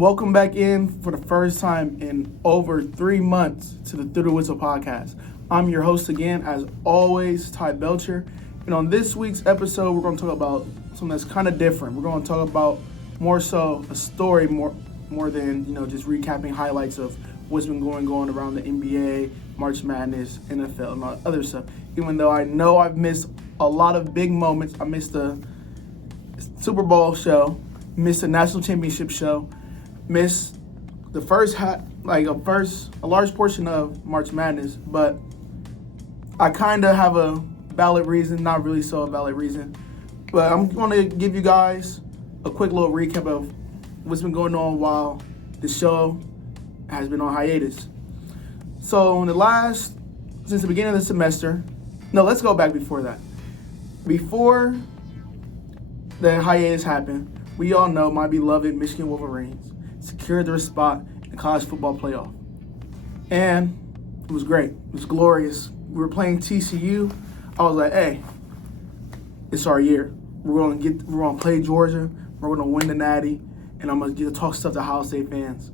Welcome back in for the first time in over 3 months to the Through the Whistle podcast. I'm your host again, as always, Ty Belcher. And on this week's episode, we're going to talk about something that's kind of different. We're going to talk about more so a story more than, just recapping highlights of what's been going on around the NBA, March Madness, NFL, and all other stuff. Even though I know I've missed a lot of big moments. I missed the Super Bowl show, missed the National Championship show, missed the a large portion of March Madness, but I kind of have a valid reason, not really so a valid reason. But I'm going to give you guys a quick little recap of what's been going on while the show has been on hiatus. So since the beginning of the semester, let's go back before that. Before the hiatus happened, we all know my beloved Michigan Wolverines secured their spot in the college football playoff. And it was great. It was glorious. We were playing TCU. I was like, hey, it's our year. We're gonna play Georgia. We're gonna win the Natty, and I'm gonna get to talk stuff to Ohio State fans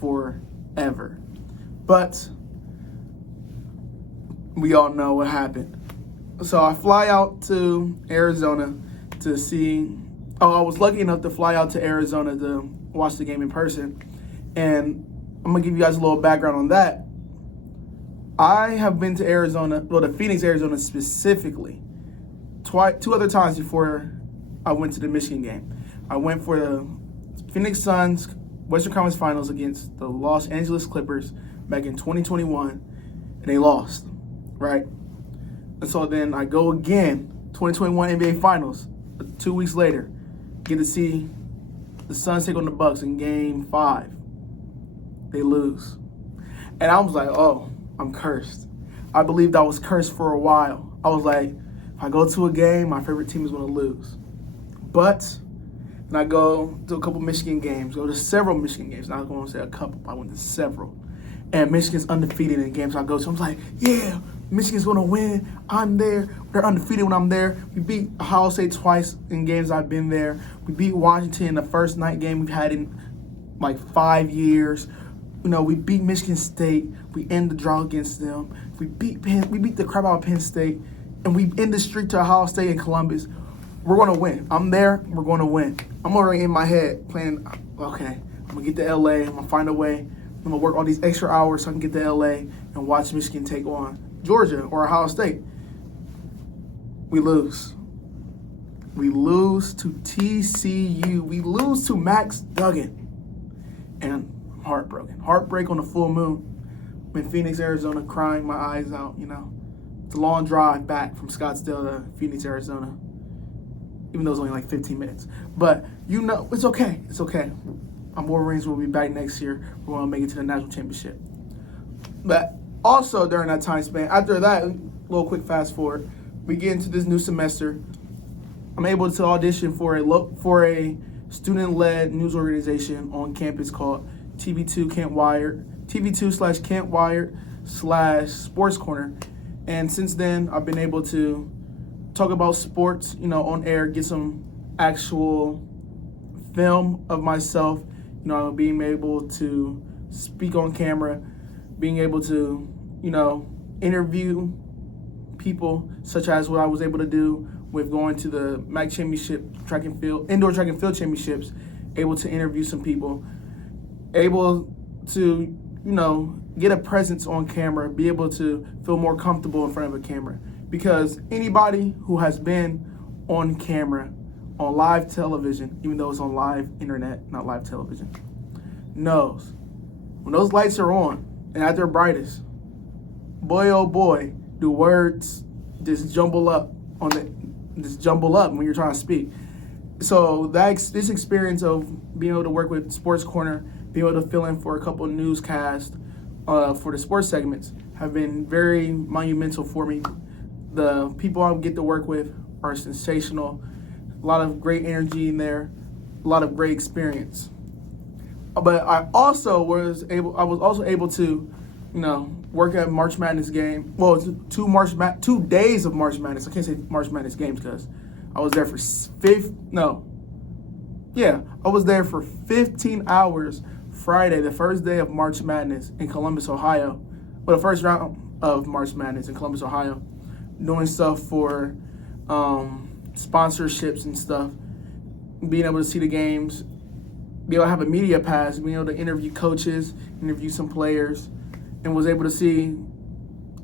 forever. But we all know what happened. So I fly out to Arizona to see. I was lucky enough to fly out to Arizona to watch the game in person. And I'm going to give you guys a little background on that. I have been to Arizona, to Phoenix, Arizona specifically, two other times before I went to the Michigan game. I went for the Phoenix Suns Western Conference Finals against the Los Angeles Clippers back in 2021, and they lost, right? And so then I go again, 2021 NBA Finals, 2 weeks later, get to see the Suns take on the Bucks in Game 5. They lose. And I was like, oh, I'm cursed. I believed I was cursed for a while. I was like, if I go to a game, my favorite team is going to lose. But then I go to a couple Michigan games, go to several Michigan games. Not going to say a couple, I went to several. And Michigan's undefeated in games I go to. I'm like, yeah, Michigan's going to win. I'm there. They're undefeated when I'm there. We beat Ohio State twice in games I've been there. We beat Washington in the first night game we've had in like 5 years. We beat Michigan State. We end the draw against them. We beat the crap out of Penn State. And we end the streak to Ohio State and Columbus. We're going to win. I'm there. We're going to win. I'm already in my head planning, okay, I'm going to get to L.A. I'm going to find a way. I'm going to work all these extra hours so I can get to L.A. and watch Michigan take on Georgia or Ohio State. We lose. We lose to TCU. We lose to Max Duggan. And I'm heartbroken. Heartbreak on the full moon. I'm in Phoenix, Arizona, crying my eyes out, It's a long drive back from Scottsdale to Phoenix, Arizona. Even though it's only like 15 minutes. But, it's okay. It's okay. Our Wolverines will be back next year. We're going to make it to the national championship. But also during that time span, after that, a little quick fast forward, we get into this new semester. I'm able to audition for a student-led news organization on campus called TV2 Kent Wired, TV2/Kent Wired/Sports Corner. And since then, I've been able to talk about sports, on air, get some actual film of myself, being able to speak on camera, being able to, interview people, such as what I was able to do with going to the MAC Championship Indoor Track and Field Championships, able to interview some people, able to, get a presence on camera, be able to feel more comfortable in front of a camera. Because anybody who has been on camera, on live television, even though it's on live internet, not live television, knows when those lights are on and at their brightest, boy oh boy, do words just jumble up when you're trying to speak. So this experience of being able to work with Sports Corner, being able to fill in for a couple of newscasts for the sports segments have been very monumental for me. The people I get to work with are sensational. A lot of great energy in there, a lot of great experience. But I was also able to, work at March Madness game. Well, it's 2 days of March Madness. I can't say March Madness games because I was there for Yeah, I was there for 15 hours Friday, the first day of March Madness in Columbus, Ohio. Well, the first round of March Madness in Columbus, Ohio, doing stuff for sponsorships and stuff, being able to see the games, be able to have a media pass, being able to interview coaches, interview some players, and was able to see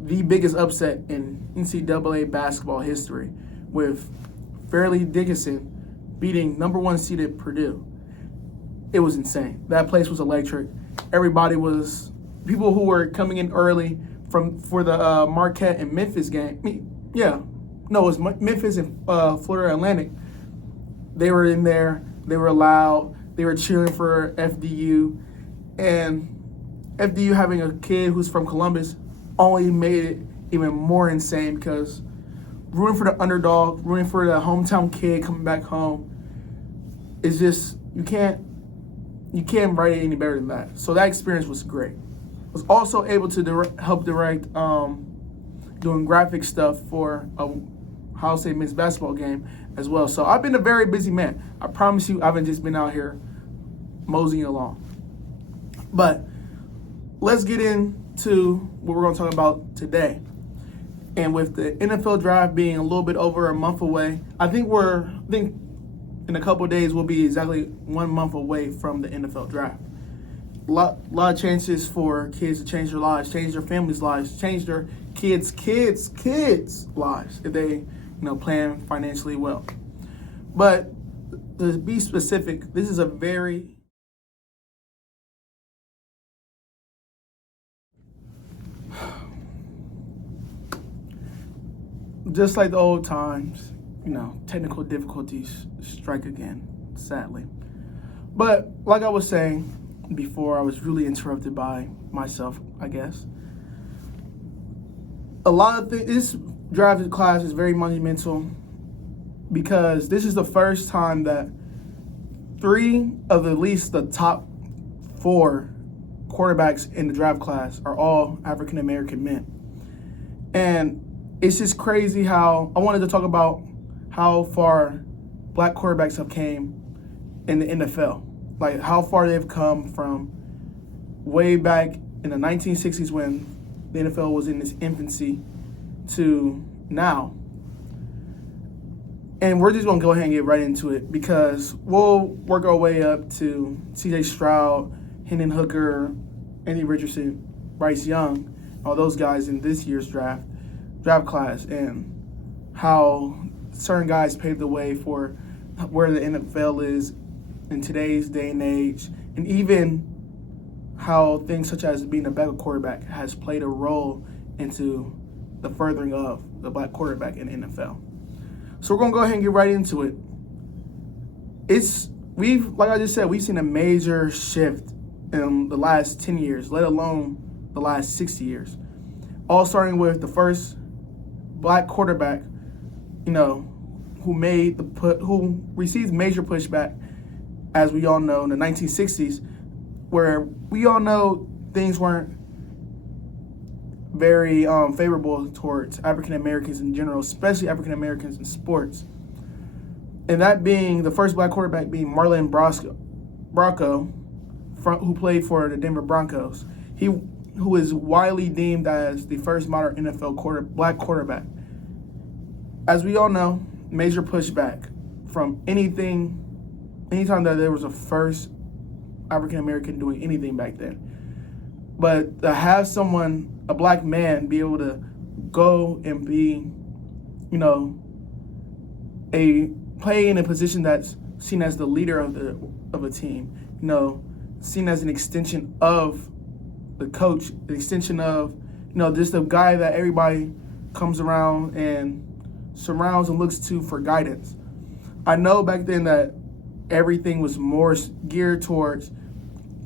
the biggest upset in NCAA basketball history with Fairleigh Dickinson beating number 1 seeded Purdue. It was insane. That place was electric. Everybody was, people who were coming in early for the Marquette and Memphis game. Yeah, no, it was Memphis and Florida Atlantic. They were in there. They were loud. They were cheering for FDU. And FDU having a kid who's from Columbus only made it even more insane because rooting for the underdog, rooting for the hometown kid coming back home, is just, you can't write it any better than that. So that experience was great. I was also able to help direct doing graphic stuff for a Ohio State men's basketball game as well. So I've been a very busy man. I promise you, I haven't just been out here moseying along. But let's get into what we're going to talk about today. And with the NFL draft being a little bit over a month away, I think in a couple of days we'll be exactly 1 month away from the NFL draft. A lot of chances for kids to change their lives, change their families' lives, change their kids' lives if they, plan financially well. But to be specific, this is a very just like the old times, technical difficulties strike again, sadly. But like I was saying before, I was really interrupted by myself, I guess. A lot of things, this drafted class is very monumental because this is the first time that 3 of at least the top 4 quarterbacks in the draft class are all African American men. And it's just crazy how I wanted to talk about how far black quarterbacks have came in the NFL. Like how far they've come from way back in the 1960s when the NFL was in its infancy to now. And we're just going to go ahead and get right into it because we'll work our way up to C.J. Stroud, Hendon Hooker, Anthony Richardson, Bryce Young, all those guys in this year's draft class, and how certain guys paved the way for where the NFL is in today's day and age, and even how things such as being a backup quarterback has played a role into the furthering of the black quarterback in the NFL. So we're gonna go ahead and get right into it. Like I just said, we've seen a major shift in the last 10 years, let alone the last 60 years. All starting with the first black quarterback, who received major pushback, as we all know, in the 1960s, where we all know things weren't very favorable towards African Americans in general, especially African Americans in sports. And that being the first black quarterback being Marlon Bracco, who played for the Denver Broncos. Who is widely deemed as the first modern NFL black quarterback. As we all know, major pushback from anytime that there was a first African American doing anything back then. But to have a black man, be able to go and be, play in a position that's seen as the leader of a team, seen as an extension of the coach, the extension of, just the guy that everybody comes around and surrounds and looks to for guidance. I know back then that everything was more geared towards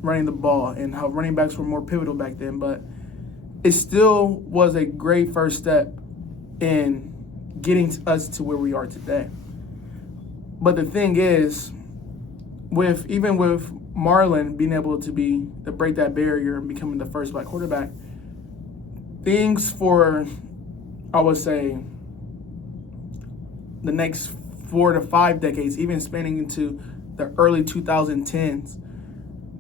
running the ball and how running backs were more pivotal back then, but it still was a great first step in getting us to where we are today. But the thing is, even with Marlon being able to break that barrier and becoming the first black quarterback, things for, I would say, the next 4 to 5 decades, even spanning into the early 2010s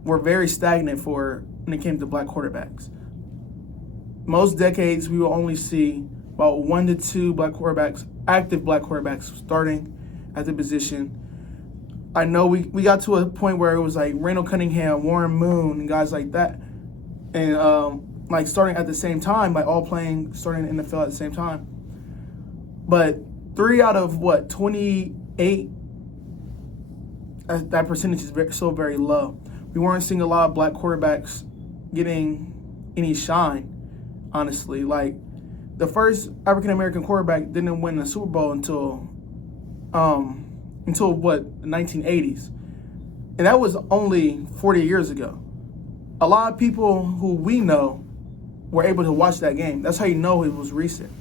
were very stagnant when it came to black quarterbacks. Most decades, we will only see about 1 to 2 black quarterbacks, active black quarterbacks, starting at the position. I know we got to a point where it was like Randall Cunningham, Warren Moon, and guys like that, and like starting at the same time, like all starting in the NFL at the same time. But 3 out of 28, that percentage is still very low. We weren't seeing a lot of black quarterbacks getting any shine, honestly. Like, the first African American quarterback didn't win the Super Bowl until the 1980s, and that was only 40 years ago. A lot of people who we know were able to watch that game. That's how you know it was recent.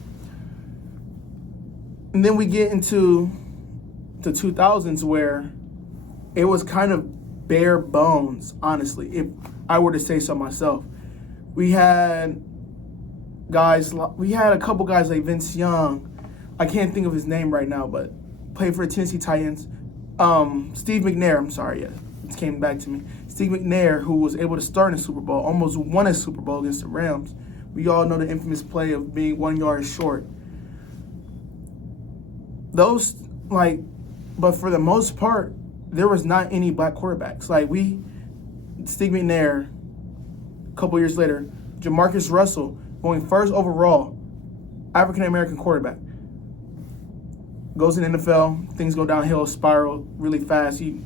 And then we get into the 2000s where it was kind of bare bones, honestly, if I were to say so myself. We had a couple guys like Vince Young. I can't think of his name right now, but played for the Tennessee Titans. Steve McNair, I'm sorry, yes, it came back to me. Steve McNair, who was able to start in the Super Bowl, almost won a Super Bowl against the Rams. We all know the infamous play of being 1 yard short. But for the most part, there was not any black quarterbacks. Like Steve McNair, a couple years later, Jamarcus Russell, going first overall, African-American quarterback. Goes in the NFL, things go downhill, spiral really fast, he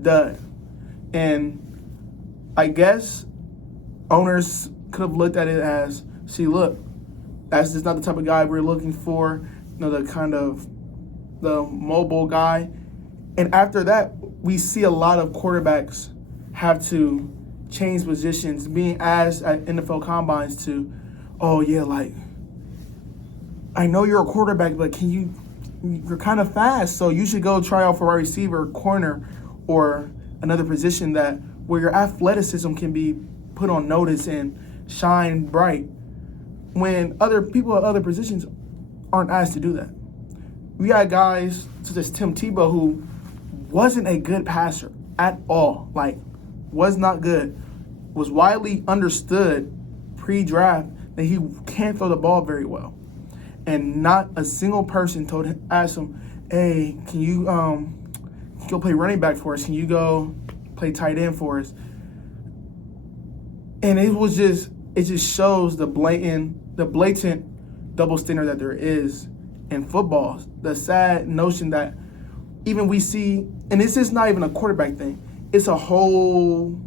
done. And I guess owners could have looked at it as, see, look, that's just not the type of guy we're looking for, the mobile guy. And after that, we see a lot of quarterbacks have to change positions, being asked at NFL combines to, oh yeah, like, I know you're a quarterback, but you're kind of fast, so you should go try out for wide receiver, corner, or another position where your athleticism can be put on notice and shine bright, when other people at other positions aren't asked to do that. We got guys such as Tim Tebow, who wasn't a good passer at all, like, was not good, was widely understood pre-draft that he can't throw the ball very well. And not a single person asked him, hey, can you go play running back for us? Can you go play tight end for us? And it just shows the blatant double standard that there is in football. The sad notion that even we see, and this is not even a quarterback thing, it's a totem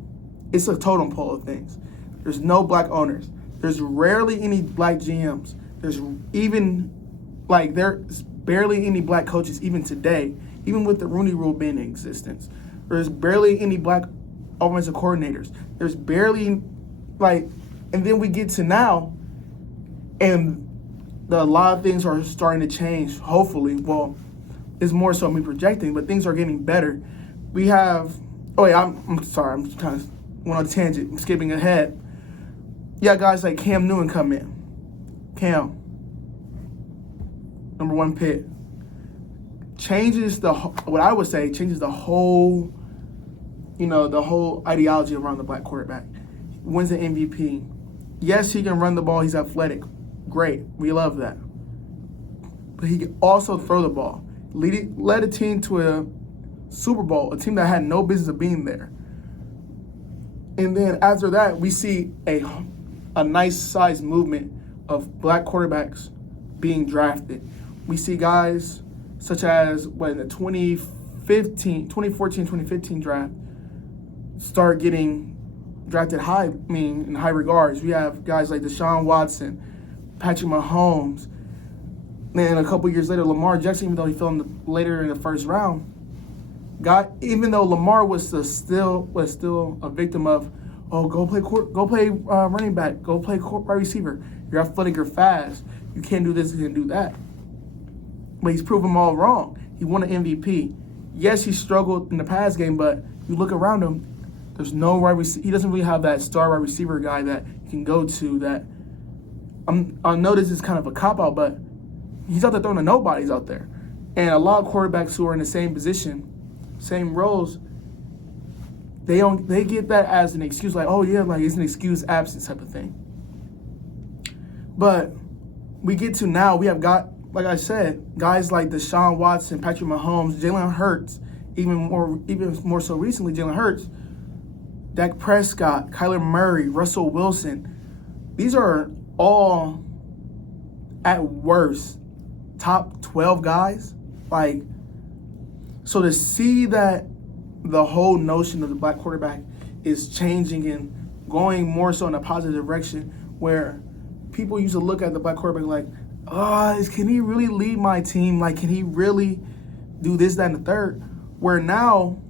pole of things. There's no black owners. There's rarely any black GMs. There's barely any black coaches even today, even with the Rooney Rule being in existence. There's barely any black offensive coordinators. There's barely, and then we get to now, and a lot of things are starting to change, hopefully. Well, it's more so me projecting, but things are getting better. We have, I'm sorry, I'm kind of went on a tangent. I'm skipping ahead. Yeah, guys like Cam Newton come in. Cam, number 1 pick, changes the whole, the whole ideology around the black quarterback. Wins an MVP. Yes, he can run the ball. He's athletic. Great. We love that. But he can also throw the ball. Led a team to a Super Bowl, a team that had no business of being there. And then after that, we see a nice size movement of black quarterbacks being drafted. We see guys such as in the 2014-2015 draft start getting drafted in high regards. We have guys like Deshaun Watson, Patrick Mahomes. Then a couple years later, Lamar Jackson, even though he fell later in the first round, even though Lamar was still a victim of, go play running back, go play wide receiver. You're athletic, you're fast. You can't do this, you can't do that. But he's proven them all wrong. He won an MVP. Yes, he struggled in the pass game, but you look around him, there's no wide receiver. He doesn't really have that star wide receiver guy that you can go to. That I know this is kind of a cop-out, but he's out there throwing to nobodies out there. And a lot of quarterbacks who are in the same position same roles, they get that as an excuse, like, oh yeah, like it's an excuse absence type of thing. But we get to now, we have got, like I said, guys like Deshaun Watson, Patrick Mahomes, Jalen Hurts, even more so recently, Jalen Hurts, Dak Prescott, Kyler Murray, Russell Wilson. These are all, at worst, top 12 guys. Like, so to see that the whole notion of the black quarterback is changing and going more so in a positive direction, where people used to look at the black quarterback like, can he really lead my team? Like, can he really do this, that, and the third? Where now,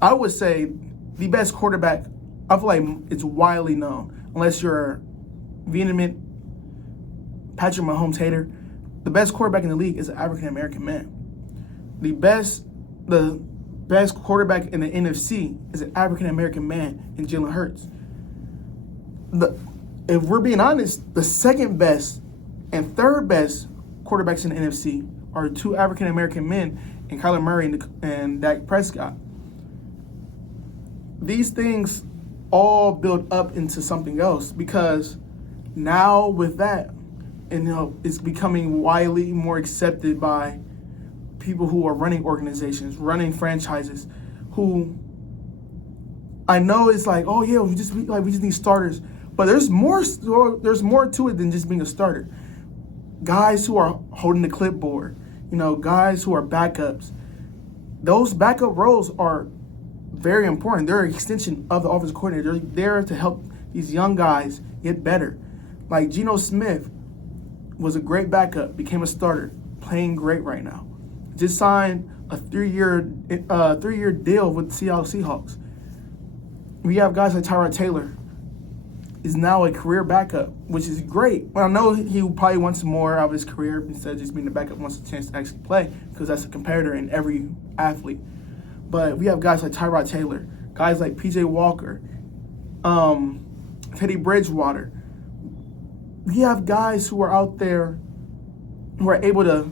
I would say the best quarterback, I feel like it's widely known, unless you're a vehement Patrick Mahomes hater, the best quarterback in the league is an African-American man. The best quarterback in the NFC is an African-American man in Jalen Hurts. If we're being honest, the second best and third best quarterbacks in the NFC are two African-American men, in Kyler Murray and Dak Prescott. These things all build up into something else, because now with that, and it's becoming widely more accepted by people who are running organizations, running franchises, who I know it's like, oh yeah, we just need starters, but there's more to it than just being a starter. Guys who are holding the clipboard, guys who are backups. Those backup roles are very important. They're an extension of the offensive coordinator. They're there to help these young guys get better. Like Geno Smith was a great backup, became a starter, playing great right now. Just signed a three-year deal with the Seattle Seahawks. We have guys like Tyrod Taylor, is now a career backup, which is great. But I know he probably wants more out of his career instead of just being the backup, wants a chance to actually play, because that's a competitor in every athlete. But we have guys like Tyrod Taylor, guys like PJ Walker, Teddy Bridgewater. We have guys who are out there who are able to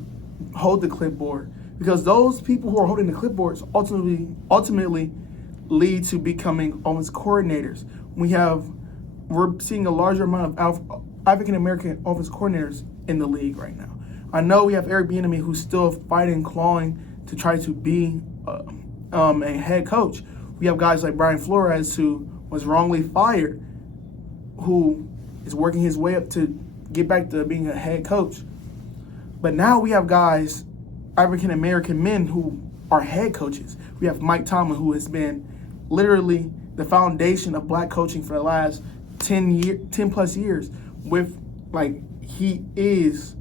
hold the clipboard, because those people who are holding the clipboards ultimately lead to becoming offensive coordinators. We're seeing a larger amount of African-American offensive coordinators in the league right now. I know we have Eric Bieniemy, who's still fighting, clawing to try to be a head coach. We have guys like Brian Flores, who was wrongly fired, who is working his way up to get back to being a head coach. But now we have guys, African-American men, who are head coaches. We have Mike Tomlin, who has been literally the foundation of black coaching for the last 10 plus years. He is,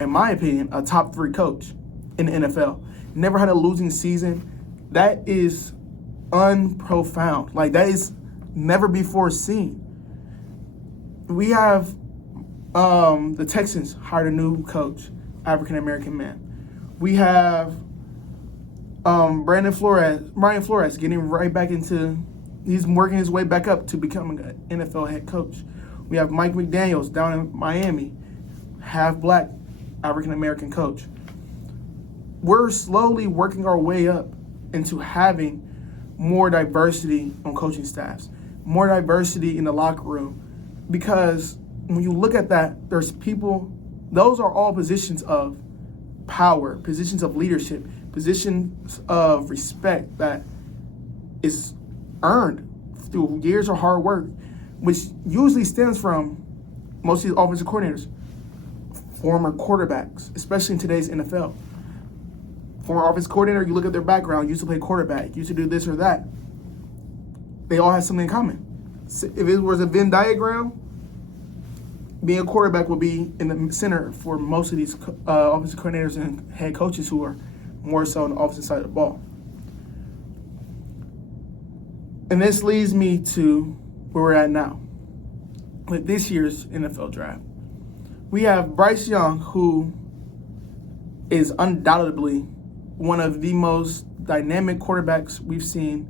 in my opinion, a top 3 coach in the NFL. Never had a losing season. That is unprofound. That is never before seen. We have the Texans hired a new coach, African-American man. We have Brian Flores getting right back into, he's working his way back up to becoming an NFL head coach. We have Mike McDaniels down in Miami, half black, African-American coach. We're slowly working our way up into having more diversity on coaching staffs, more diversity in the locker room, because when you look at that, there's people, those are all positions of power, positions of leadership, positions of respect that is earned through years of hard work, which usually stems from most of these offensive coordinators, former quarterbacks, especially in today's NFL. Former offensive coordinator, you look at their background, used to play quarterback, used to do this or that. They all have something in common. If it was a Venn diagram, being a quarterback would be in the center for most of these offensive coordinators and head coaches who are more so on the offensive side of the ball. And this leads me to where we're at now with this year's NFL draft. We have Bryce Young, who is undoubtedly one of the most dynamic quarterbacks we've seen.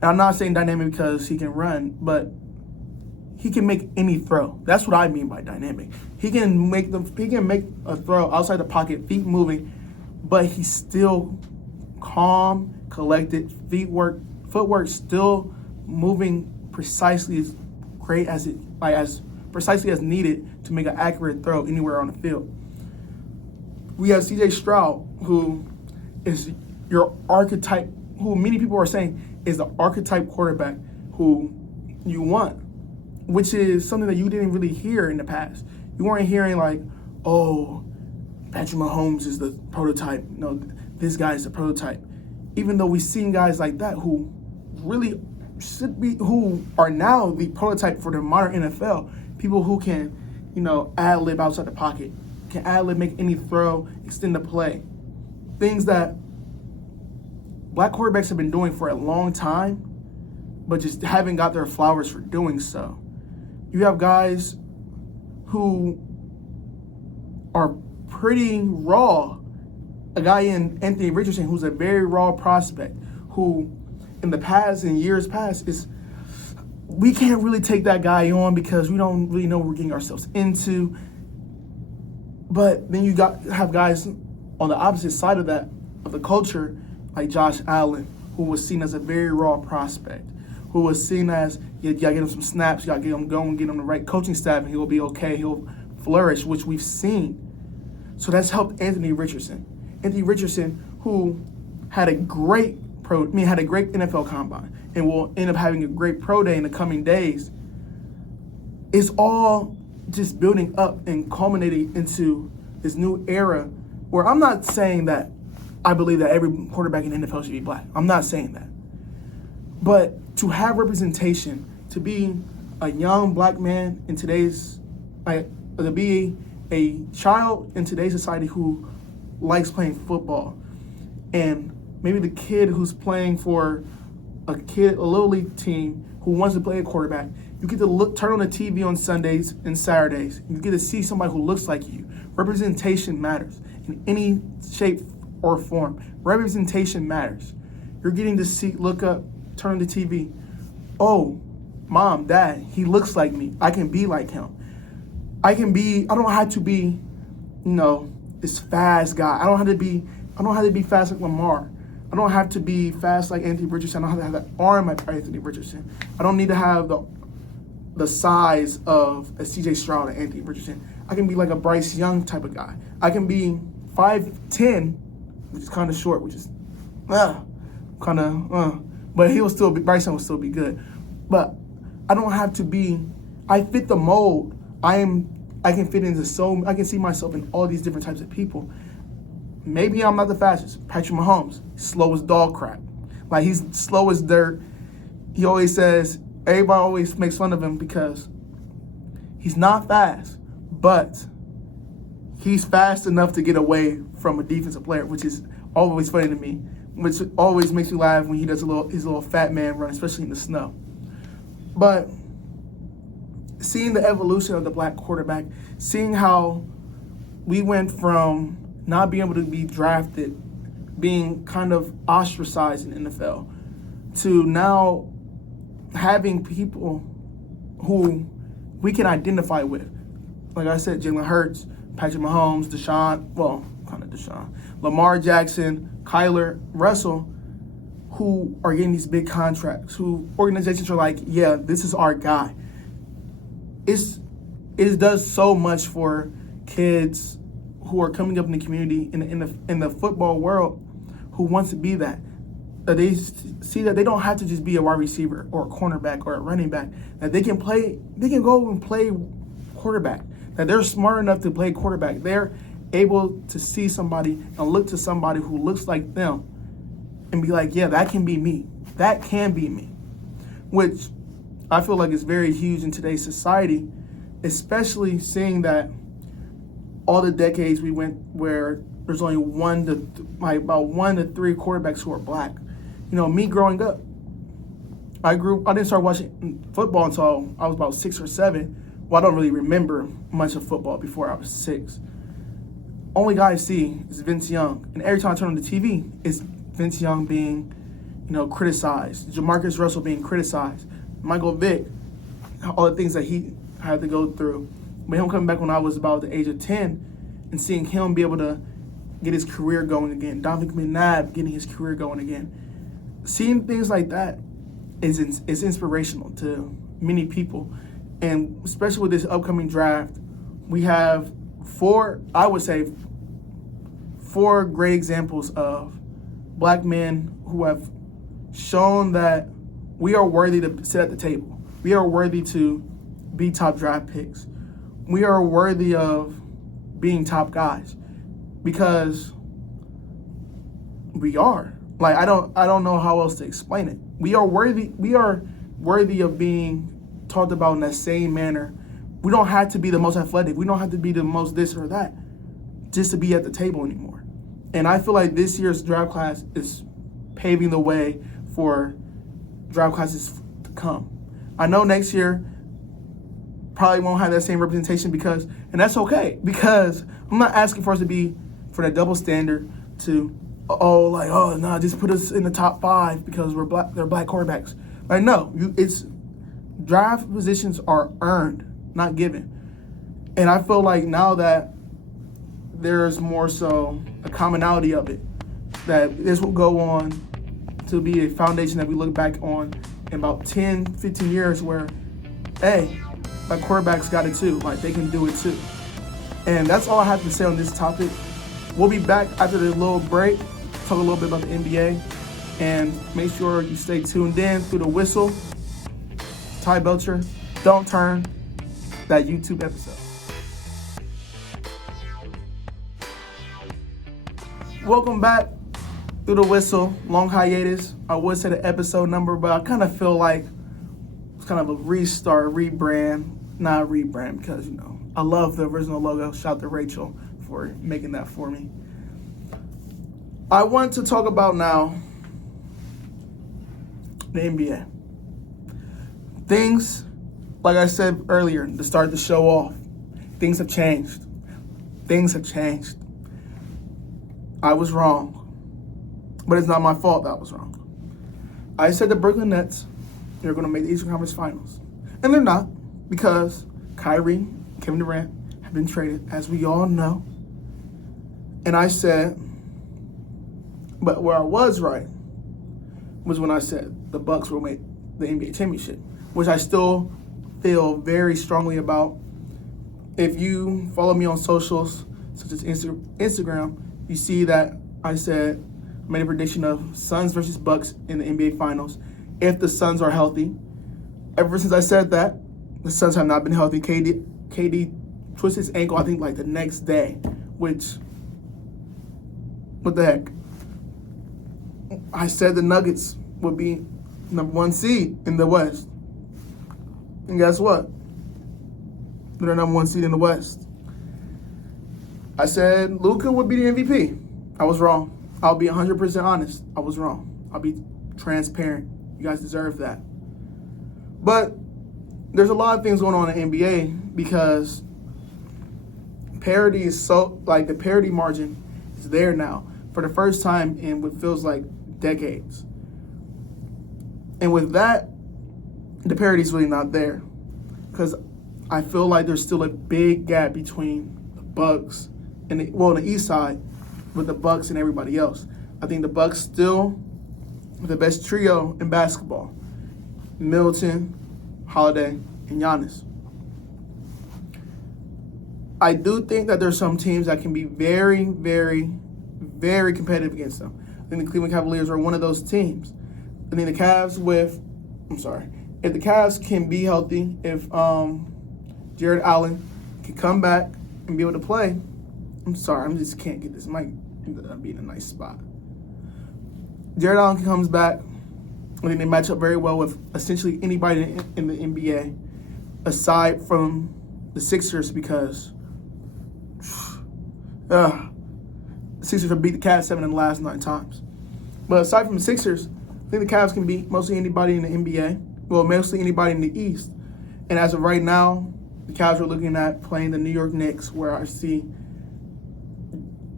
And I'm not saying dynamic because he can run, but he can make any throw. That's what I mean by dynamic. He can make a throw outside the pocket, feet moving, but he's still calm, collected, footwork still moving precisely as great as as precisely as needed to make an accurate throw anywhere on the field. We have C.J. Stroud, who is your archetype, who many people are saying is the archetype quarterback who you want, which is something that you didn't really hear in the past. You weren't hearing like, oh, Patrick Mahomes is the prototype. No, this guy is the prototype. Even though we've seen guys like that who really should be, who are now the prototype for the modern NFL. People who can, ad-lib outside the pocket, can ad-lib, make any throw, extend the play. Things that black quarterbacks have been doing for a long time, but just haven't got their flowers for doing so. You have guys who are pretty raw. A guy in Anthony Richardson who's a very raw prospect, who in the past, in years past, we can't really take that guy on because we don't really know what we're getting ourselves into. But then you have guys on the opposite side of that, of the culture, like Josh Allen, who was seen as a very raw prospect, who was seen as, you gotta get him some snaps, you gotta get him going, get him the right coaching staff, and he'll be okay, he'll flourish, which we've seen. So that's helped Anthony Richardson. Anthony Richardson, who had a great NFL combine and will end up having a great pro day in the coming days, is all just building up and culminating into this new era where I'm not saying that I believe that every quarterback in the NFL should be black. I'm not saying that. But to have representation, to be a young black man in today's, to be a child in today's society who likes playing football, and maybe the kid who's playing for a little league team who wants to play a quarterback, you get to turn on the TV on Sundays and Saturdays. You get to see somebody who looks like you. Representation matters in any shape or form. Representation matters. You're getting to see, look up, turn on the TV. Oh, mom, dad, he looks like me. I can be like him. I don't have to be, this fast guy. I don't have to be fast like Lamar. I don't have to be fast like Anthony Richardson. I don't have to have that arm like Anthony Richardson. I don't need to have the size of a C.J. Stroud and Anthony Richardson. I can be like a Bryce Young type of guy. I can be 5'10", which is kind of short, which is but Bryce Young will still be good. But I don't have to be. I fit the mold. I can fit into I can see myself in all these different types of people. Maybe I'm not the fastest. Patrick Mahomes, slow as dog crap. Like, he's slow as dirt. He always says, everybody always makes fun of him because he's not fast, but he's fast enough to get away from a defensive player, which is always funny to me, which always makes me laugh when he does his little fat man run, especially in the snow. But seeing the evolution of the black quarterback, seeing how we went from not being able to be drafted, being kind of ostracized in the NFL, to now having people who we can identify with. Like I said, Jalen Hurts, Patrick Mahomes, Lamar Jackson, Kyler Russell, who are getting these big contracts, who organizations are like, yeah, this is our guy. It does so much for kids who are coming up in the community in the football world who wants to be that. They see that they don't have to just be a wide receiver or a cornerback or a running back. That they can go and play quarterback. That they're smart enough to play quarterback. They're able to see somebody and look to somebody who looks like them and be like, yeah, that can be me. That can be me. Which I feel like is very huge in today's society, especially seeing that all the decades we went where there's only about 1 to 3 quarterbacks who are black. Me growing up, I didn't start watching football until I was about 6 or 7. Well, I don't really remember much of football before I was 6. Only guy I see is Vince Young. And every time I turn on the TV, it's Vince Young being, criticized. Jamarcus Russell being criticized. Michael Vick, all the things that he had to go through. But him coming back when I was about the age of 10 and seeing him be able to get his career going again. Donovan McNabb getting his career going again. seeing things like that is inspirational to many people, and especially with this upcoming draft, we have I would say, four great examples of black men who have shown that we are worthy to sit at the table. We are worthy to be top draft picks. We are worthy of being top guys because we are. Like, I don't know how else to explain it. We are worthy of being talked about in that same manner. We don't have to be the most athletic. We don't have to be the most this or that just to be at the table anymore. And I feel like this year's draft class is paving the way for draft classes to come. I know next year probably won't have that same representation and that's okay, because I'm not asking for us to be for that double standard to just put us in the top 5 because they're black quarterbacks. Like, no, it's draft positions are earned, not given. And I feel like now that there's more so a commonality of it, that this will go on to be a foundation that we look back on in about 10, 15 years where, hey, like quarterbacks got it too. Like, they can do it too. And that's all I have to say on this topic. We'll be back after the little break, talk a little bit about the NBA, and make sure you stay tuned in through the whistle. Ty Belcher, Don't Turn, that YouTube episode. Welcome back through the whistle, long hiatus. I would say the episode number, but I kind of feel like it's kind of a restart, rebrand. Not rebrand because, I love the original logo. Shout out to Rachel for making that for me. I want to talk about now the NBA. Things, like I said earlier, to start the show off, things have changed. Things have changed. I was wrong, but it's not my fault that I was wrong. I said the Brooklyn Nets, they're going to make the Eastern Conference Finals. And they're not, because Kyrie and Kevin Durant have been traded, as we all know. And I said, but where I was right was when I said the Bucks will make the NBA championship, which I still feel very strongly about. If you follow me on socials, such as Instagram, you see that I made a prediction of Suns versus Bucks in the NBA Finals if the Suns are healthy. Ever since I said that, the Suns have not been healthy. KD twisted his ankle, I think, like the next day, which, what the heck? I said the Nuggets would be number 1 seed in the West. And guess what? They're number 1 seed in the West. I said Luka would be the MVP. I was wrong. I'll be 100% honest. I was wrong. I'll be transparent. You guys deserve that. But there's a lot of things going on in the NBA because parity is the parity margin is there now for the first time in what feels like decades. And with that, the parity is really not there because I feel like there's still a big gap between the Bucks and the East side with the Bucks and everybody else. I think the Bucks still the best trio in basketball: Middleton, Holiday, and Giannis. I do think that there's some teams that can be very, very, very competitive against them. I think the Cleveland Cavaliers are one of those teams. I think the Cavs if the Cavs can be healthy, if Jared Allen can come back and be able to play, I just can't get this mic to be in a nice spot. Jared Allen comes back. I think they match up very well with essentially anybody in the NBA, aside from the Sixers, because the Sixers have beat the Cavs 7 in the last 9 times. But aside from the Sixers, I think the Cavs can beat mostly anybody in the NBA. Well, mostly anybody in the East. And as of right now, the Cavs are looking at playing the New York Knicks, where I see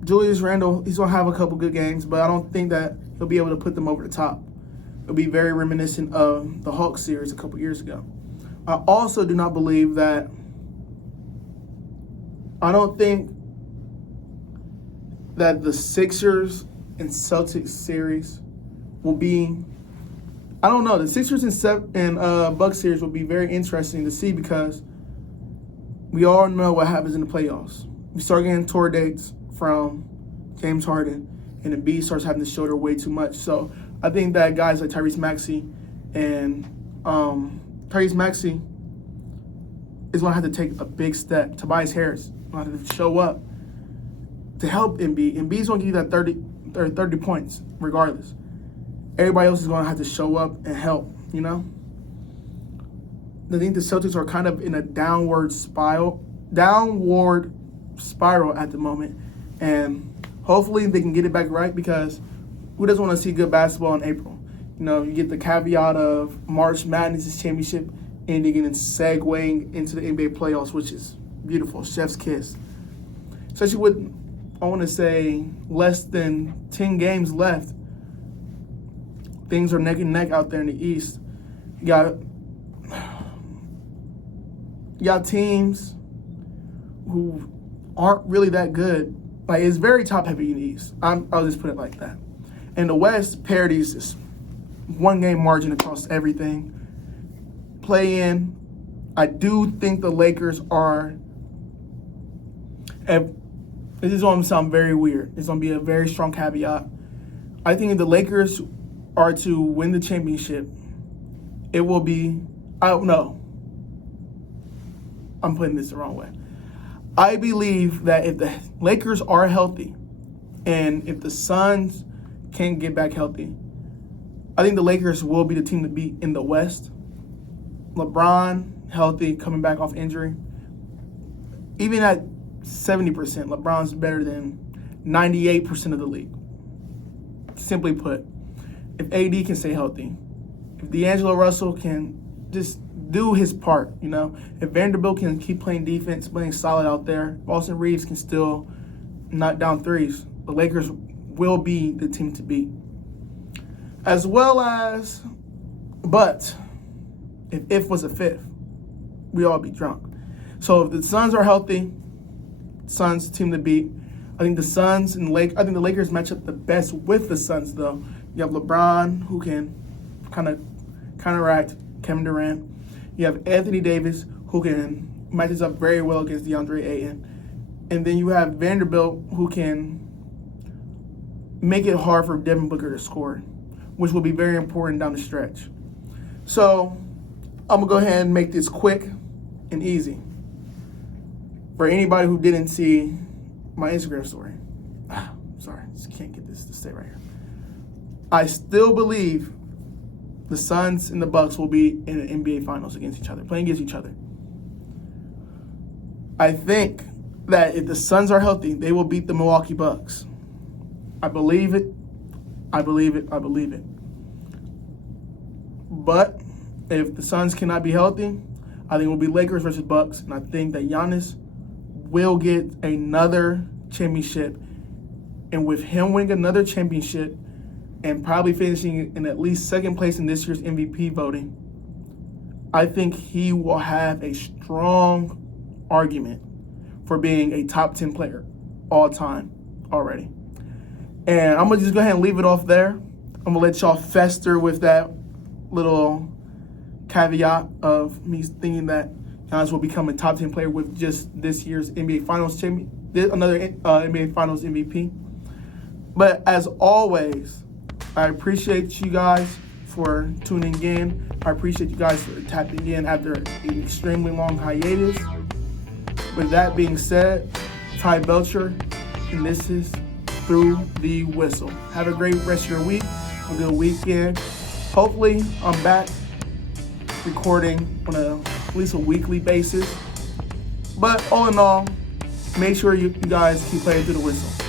Julius Randle. He's going to have a couple good games, but I don't think that he'll be able to put them over the top. It'll be very reminiscent of the Hawks series a couple years ago. I also do not believe that I don't think that the Sixers and Celtics series will be I don't know. The Sixers and Bucks series will be very interesting to see because we all know what happens in the playoffs. We start getting tour dates from James Harden, and Embiid starts having to shoulder way too much. So I think that guys like Tyrese Maxey is going to have to take a big step. Tobias Harris is going to have to show up to help Embiid. Embiid's going to give you that 30 points regardless. Everybody else is going to have to show up and help, you know? I think the Celtics are kind of in a downward spiral at the moment. And hopefully they can get it back right because who doesn't want to see good basketball in April? You know, you get the caveat of March Madness championship ending and segueing into the NBA playoffs, which is beautiful. Chef's kiss. Especially with, I want to say, less than 10 games left. Things are neck and neck out there in the East. You got teams who aren't really that good. Like, it's very top-heavy in the East. I'll just put it like that. In the West, parity is just one-game margin across everything. Play-in, I do think the Lakers are... This is going to sound very weird. It's going to be a very strong caveat. I think if the Lakers are to win the championship, it will be... I don't know. I'm putting this the wrong way. I believe that if the Lakers are healthy and if the Suns can get back healthy, I think the Lakers will be the team to beat in the West. LeBron, healthy, coming back off injury. Even at 70%, LeBron's better than 98% of the league. Simply put, if AD can stay healthy, if D'Angelo Russell can just do his part, you know, if Vanderbilt can keep playing defense, playing solid out there, if Austin Reeves can still knock down threes, the Lakers will be the team to beat. As well as, but if was a fifth, we all be drunk. So if the Suns are healthy, Suns team to beat. I think the Suns and I think the Lakers match up the best with the Suns though. You have LeBron who can kind of counteract Kevin Durant. You have Anthony Davis who can matches up very well against DeAndre Ayton. And then you have Vanderbilt who can make it hard for Devin Booker to score, which will be very important down the stretch. So I'm going to go ahead and make this quick and easy. For anybody who didn't see my Instagram story. Sorry, just can't get this to stay right here. I still believe the Suns and the Bucks will be in the NBA Finals against each other, playing against each other. I think that if the Suns are healthy, they will beat the Milwaukee Bucks. I believe it. I believe it. I believe it. But if the Suns cannot be healthy, I think it will be Lakers versus Bucks, and I think that Giannis will get another championship. And with him winning another championship and probably finishing in at least second place in this year's MVP voting, I think he will have a strong argument for being a top 10 player all time already. And I'm going to just go ahead and leave it off there. I'm going to let y'all fester with that little caveat of me thinking that Giannis will become a top 10 player with just this year's NBA Finals champion, another NBA Finals MVP. But as always, I appreciate you guys for tuning in. I appreciate you guys for tapping in after an extremely long hiatus. With that being said, Ty Belcher, and this is Through the Whistle. Have a great rest of your week, a good weekend. Hopefully, I'm back recording on at least a weekly basis. But all in all, make sure you guys keep playing through the whistle.